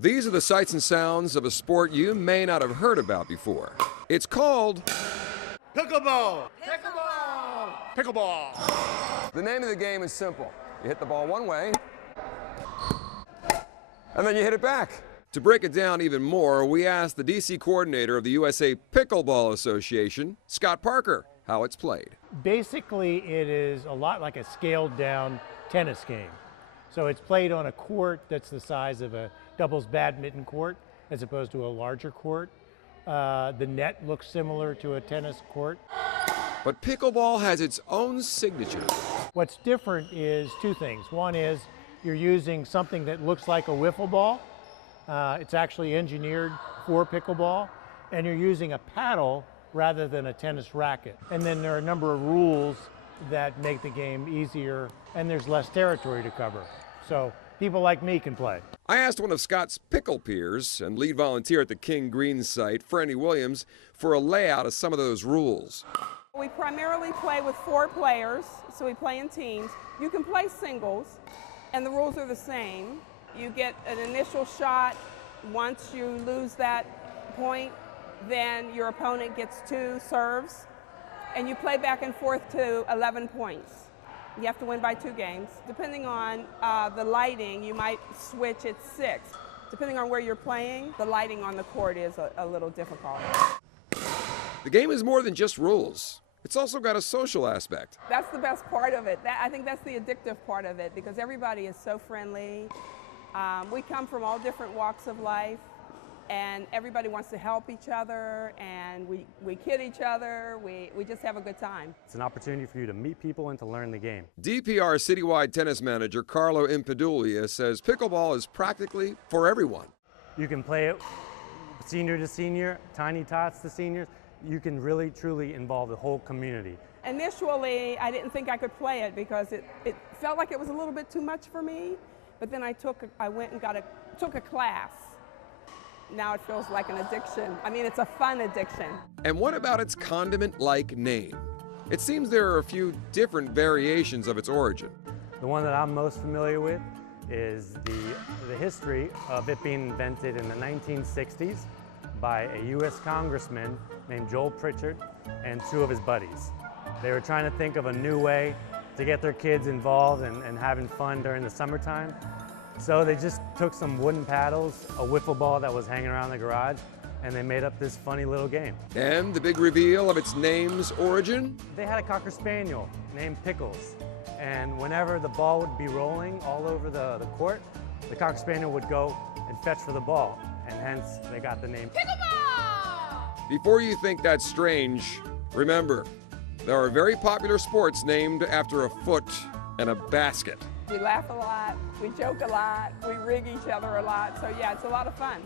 These are the sights and sounds of a sport you may not have heard about before. It's called Pickleball! Pickleball! Pickleball! The name of the game is simple. You hit the ball one way, and then you hit it back. To break it down even more, we asked the DC coordinator of the USA Pickleball Association, Scott Parker, how it's played. Basically, it is a lot like a scaled down tennis game. So it's played on a court that's the size of a doubles badminton court as opposed to a larger court. The net looks similar to a tennis court. But pickleball has its own signature. What's different is two things. One is you're using something that looks like a wiffle ball. It's actually engineered for pickleball, and you're using a paddle rather than a tennis racket. And then there are a number of rules that make the game easier, and there's less territory to cover. So people like me can play. I asked one of Scott's pickle peers and lead volunteer at the King Green site, Franny Williams, for a layout of some of those rules. We primarily play with 4 players, so we play in teams. You can play singles, and the rules are the same. You get an initial shot. Once you lose that point, then your opponent gets 2 serves, and you play back and forth to 11 points. You have to win by 2 games. Depending on the lighting, you might switch at 6. Depending on where you're playing, the lighting on the court is a little difficult. The game is more than just rules. It's also got a social aspect. That's the best part of it. I think that's the addictive part of it, because everybody is so friendly. We come from all different walks of life, and everybody wants to help each other, and we kid each other. We just have a good time. It's an opportunity for you to meet people and to learn the game. DPR citywide tennis manager Carlo Impedulia says pickleball is practically for everyone. You can play it senior to senior, tiny tots to seniors. You can really, truly involve the whole community. Initially, I didn't think I could play it because it felt like it was a little bit too much for me. But then I went and took a class. Now it feels like an addiction. I mean, it's a fun addiction. And what about its condiment-like name? It seems there are a few different variations of its origin. The one that I'm most familiar with is the history of it being invented in the 1960s by a U.S. congressman named Joel Pritchard and 2 of his buddies. They were trying to think of a new way to get their kids involved and having fun during the summertime. So they just took some wooden paddles, a wiffle ball that was hanging around the garage, and they made up this funny little game. And the big reveal of its name's origin? They had a Cocker Spaniel named Pickles, and whenever the ball would be rolling all over the court, the Cocker Spaniel would go and fetch for the ball, and hence they got the name Pickleball! Before you think that's strange, remember, there are very popular sports named after a foot and a basket. We laugh a lot, we joke a lot, we rig each other a lot, so yeah, it's a lot of fun.